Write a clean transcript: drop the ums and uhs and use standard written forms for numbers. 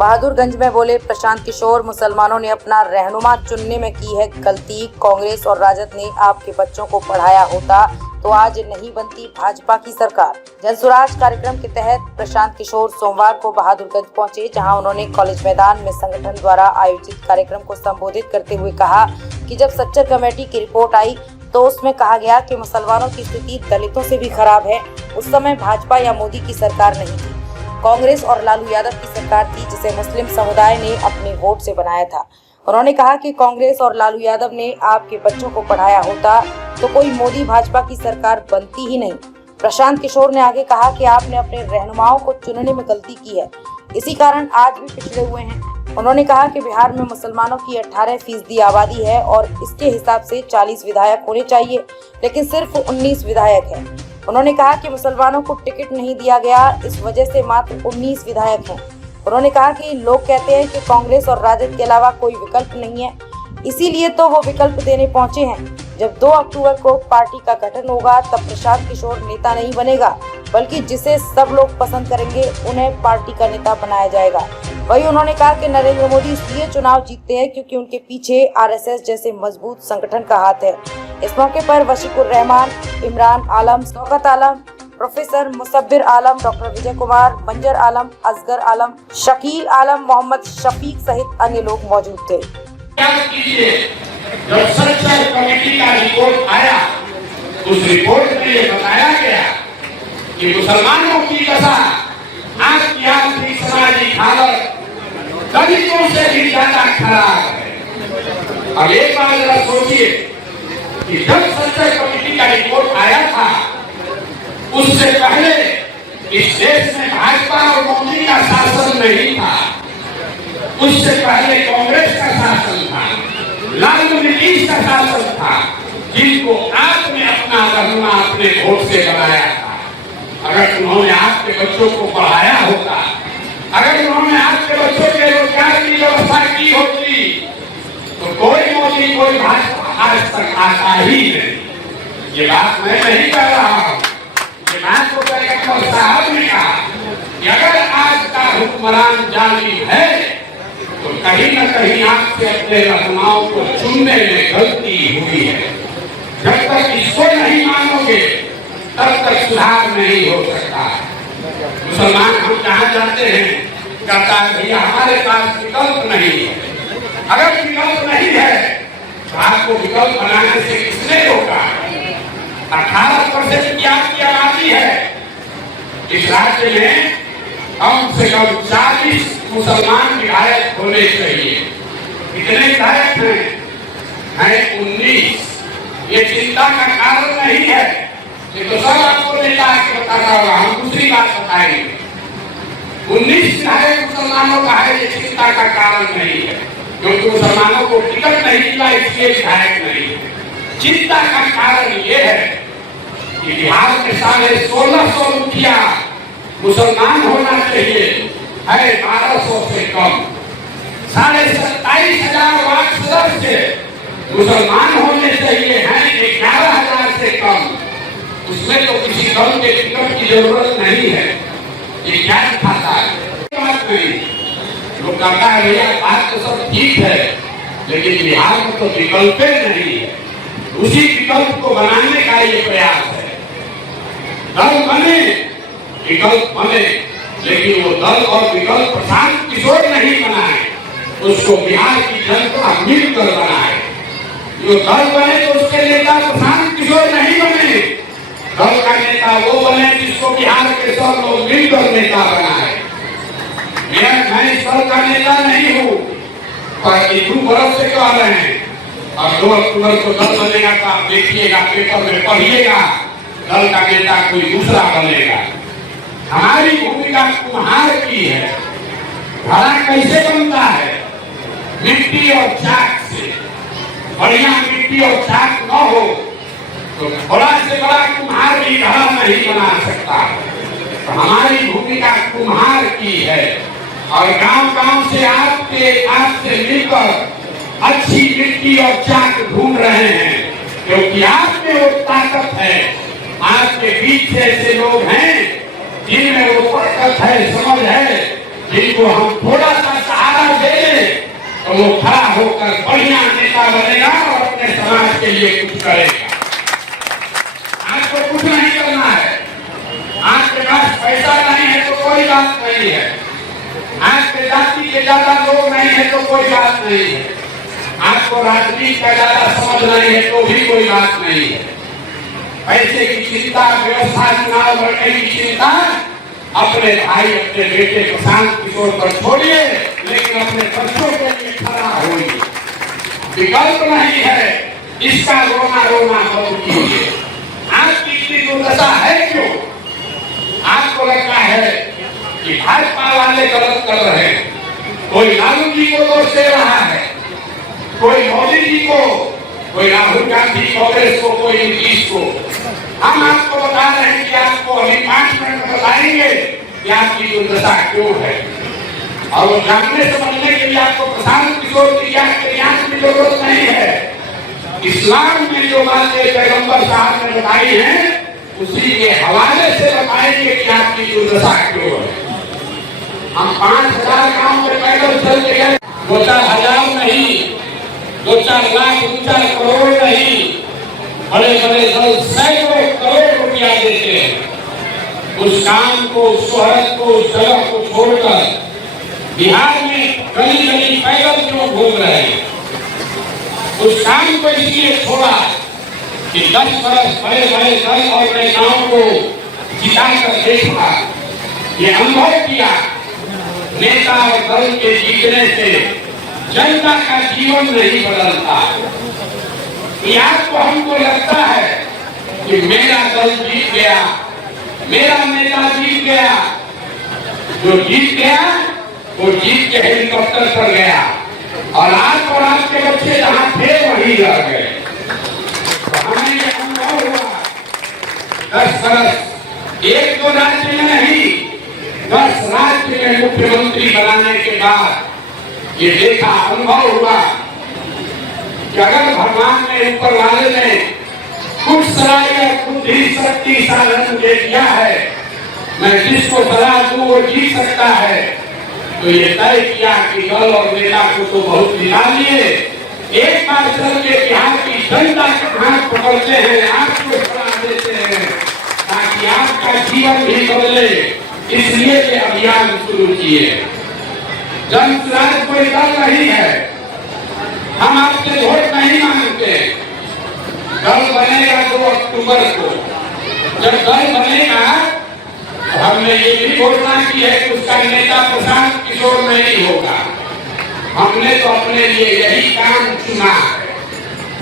बहादुरगंज में बोले प्रशांत किशोर, मुसलमानों ने अपना रहनुमा चुनने में की है गलती। कांग्रेस और राजद ने आपके बच्चों को पढ़ाया होता तो आज नहीं बनती भाजपा की सरकार। जनसुराज कार्यक्रम के तहत प्रशांत किशोर सोमवार को बहादुरगंज पहुंचे, जहां उन्होंने कॉलेज मैदान में संगठन द्वारा आयोजित कार्यक्रम को संबोधित करते हुए कहा कि जब सच्चर कमेटी की रिपोर्ट आई तो उसमें कहा गया कि मुसलमानों की स्थिति दलितों से भी खराब है। उस समय भाजपा या मोदी की सरकार नहीं थी, कांग्रेस और लालू यादव की सरकार थी, जिसे मुस्लिम समुदाय ने अपने वोट से बनाया था। उन्होंने कहा कि कांग्रेस और लालू यादव ने आपके बच्चों को पढ़ाया होता तो कोई मोदी भाजपा की सरकार बनती ही नहीं। प्रशांत किशोर ने आगे कहा कि आपने अपने रहनुमाओं को चुनने में गलती की है, इसी कारण आज भी पिछड़े हुए हैं। उन्होंने कहा कि बिहार में मुसलमानों की 18% आबादी है और इसके हिसाब से 40 विधायक होने चाहिए, लेकिन सिर्फ 19 विधायक हैं। उन्होंने कहा कि मुसलमानों को टिकट नहीं दिया गया, इस वजह से मात्र 19 विधायक हैं। उन्होंने कहा कि लोग कहते हैं कि कांग्रेस और राजद के अलावा कोई विकल्प नहीं है, इसीलिए तो वो विकल्प देने पहुंचे हैं। जब 2 अक्टूबर को पार्टी का गठन होगा तब प्रशांत किशोर नेता नहीं बनेगा, बल्कि जिसे सब लोग पसंद करेंगे उन्हें पार्टी का नेता बनाया जाएगा। वहीं उन्होंने कहा कि नरेंद्र मोदी इसलिए चुनाव जीतते हैं क्योंकि उनके पीछे आरएसएस जैसे मजबूत संगठन का हाथ है। इस मौके पर वशीकुर रहमान, इमरान आलम, शौकत आलम, प्रोफेसर मुसब्बिर आलम, डॉक्टर विजय कुमार, मंजर आलम, असगर आलम, शकील आलम, मोहम्मद शफीक सहित अन्य लोग मौजूद थे। जब सच्चर कमेटी का रिपोर्ट आया, उस रिपोर्ट में ये बताया गया कि मुसलमानों की दशा आज की आर्थिक सामाजिक हालत दलितों से भी ज्यादा खराब है। अब एक बार जरा सोचिए कि जब सच्चर कमेटी का रिपोर्ट आया था, उससे पहले इस देश में भाजपा और मोदी का शासन नहीं था। उससे पहले कांग्रेस का शासन था, लालू नीतीश का शासन था, जिनको आपने अपना रहनुमा अपने वोट से बनाया था। अगर उन्होंने आपके बच्चों को पढ़ाया होता, अगर उन्होंने आपके बच्चों के रोजगार की व्यवस्था की होती, तो कोई मोदी कोई भाजपा आज तक आता ही नहीं। ये बात मैं नहीं कह रहा हूँ, ये बात को कलेक्टर साहब ने कहा कि अगर आज का हुक्मरान जाली है तो कहीं न कहीं आपसे अपने रहनुमाओं को चुनने में गलती हुई है। जब तक इसको नहीं मानोगे तब तक सुधार नहीं हो सकता। मुसलमान हम जहाँ जाते हैं कहता है भैया हमारे पास विकल्प नहीं है। अगर विकल्प नहीं है तो आपको विकल्प बनाने से किसने रोका? 18% की आपकी आबादी है। इस राज्य में कम से कम 40 मुसलमान विधायक होने चाहिए। कितने विधायक हैं 19। ये चिंता का कारण नहीं है, ये तो सब आपको नेता के बताता होगा। हम दूसरी बात बताएंगे, 19 विधायक मुसलमानों का है, ये चिंता का कारण नहीं है, क्योंकि मुसलमानों को टिकट नहीं मिला इसलिए विधायक नहीं है। चिंता का कारण ये है कि बिहार में 1650 मुखिया मुसलमान होना चाहिए, है 1200 से कम। 27,500 वार्ड सदस्य मुसलमान होने चाहिए, हैं 11,000 से कम। उसमें तो किसी दल के टिकट की जरूरत नहीं है। ये क्या दिखाता है? बात नहीं, लोग कहता है भैया बात तो सब ठीक है, लेकिन बिहार में तो विकल्प नहीं है। उसी विकल्प को बनाने का ये प्रयास है। दल बने, विकल्प बने, लेकिन वो दल और विकल्प प्रशांत किशोर नहीं बनाए, उसको बिहार की जनता मिलकर बनाए। जो दल बने तो उसके नेता प्रशांत किशोर नहीं बने, दल का नेता वो बने जिसको बिहार के सब लोग मिलकर नेता बनाए। मैं इस दल का नेता नहीं हूँ, पर 2 बरस से कह रहे हैं, और 2 अक्टूबर को दल बनेगा तो आप देखिएगा, पेपर में पढ़िएगा, दल का नेता कोई दूसरा बनेगा। हमारी भूमिका कुम्हार की है। घड़ा कैसे बनता है? मिट्टी और चाक से। बढ़िया मिट्टी और चाक न हो तो बड़ा से बड़ा कुम्हार भी घड़ा नहीं बना सकता। तो हमारी भूमिका कुम्हार की है, और गांव-गांव से आपसे मिलकर अच्छी मिट्टी और चाक ढूंढ रहे हैं, क्योंकि आप में वो ताकत है। आपके बीच ऐसे लोग हैं जिनमें वो ताकत है, समझ है, जिनको हम थोड़ा सा वो खड़ा होकर बढ़िया नेता बनेगा और अपने समाज के लिए कुछ करेगा। आपको कुछ नहीं करना है, आपके पास पैसा नहीं है तो कोई बात नहीं है, आपके जाति के ज्यादा लोग नहीं है तो कोई बात नहीं है, आपको राजनीति का ज्यादा समझ नहीं है तो भी कोई बात नहीं है। पैसे की चिंता, व्यवस्था, चुनाव लड़ने की चिंता अपने भाई, अपने बेटे प्रशांत किशोर पर छोड़िए, लेकिन अपने बच्चों के लिए खड़ा होइए। विकल्प नहीं है, इसका रोना रोना बंद कीजिए। आपकी इतनी दुर्दशा है क्यों? आपको लगता है कि भाजपा वाले गलत कर रहे हैं, कोई लालू जी को दोष दे रहा है, कोई मोदी जी को, कोई राहुल गांधी कांग्रेस को, कोई नीतीश को। हम आपको बता रहे हैं कि आपको अभी 5 मिनट बताएंगे कि आपकी दुर्दशा क्यों है, और वो जानने समझने के लिए आपको प्रशांत किशोर की ज्ञान की जरूरत नहीं है। इस्लाम में जो बातें पैगंबर साहब ने बताई हैं, उसी के हवाले से बताएंगे कि आपकी दुर्दशा क्यों है। हम 5000 गांव में पैदल चल के गए, 2-4 हजार नहीं, 2-4 लाख, 2-4 करोड़ नहीं, बड़े बड़े दल सैकड़ों करोड़ रुपया देते हैं। उस काम को, उस शोहरत को, उस जगह को छोड़कर बिहार में गली गली पैदल क्यों घूम रहे हैं? उस काम को इसलिए छोड़ा कि 10 बरस बड़े बड़े दल और नेताओं को जिताकर देखा, ये अनुभव किया, नेता और दल के जीतने से जनता का जीवन नहीं बदलता। आपको हमको लगता है कि मेरा दल जीत गया, मेरा नेता जीत गया, जो जीत गया वो जीत के हेलीकॉप्टर पर गया, और आप और आपके बच्चे जहां थे वहीं रह गए। तो हमें ये अनुभव हुआ 10 बरस, 1-2 राज्य में नहीं, 10 राज्य में मुख्यमंत्री बनाने के बाद ये देखा, अनुभव हुआ कि अगर भगवान ने, ऊपर वाले ने कुछ सलाह बुद्धि शक्ति साधन दे दिया है, मैं जिसको सलाह दूं वो जीत सकता है, तो ये तय किया कि दल और नेता को तो बहुत दिला लिए, एक बार चल के बिहार की जनता के हाथ पकड़ते हैं, आपको सलाह देते हैं ताकि आपका जीवन भी बदले, इसलिए ये अभियान शुरू किए। जन स्वराज कोई दल नहीं है, हम आपसे वोट नहीं मांगते। दल बनेगा 2 अक्टूबर को, जब दल बनेगा तो हमने ये भी घोषणा की है कि उसका नेता प्रशांत किशोर नहीं होगा। हमने तो अपने लिए यही काम चुना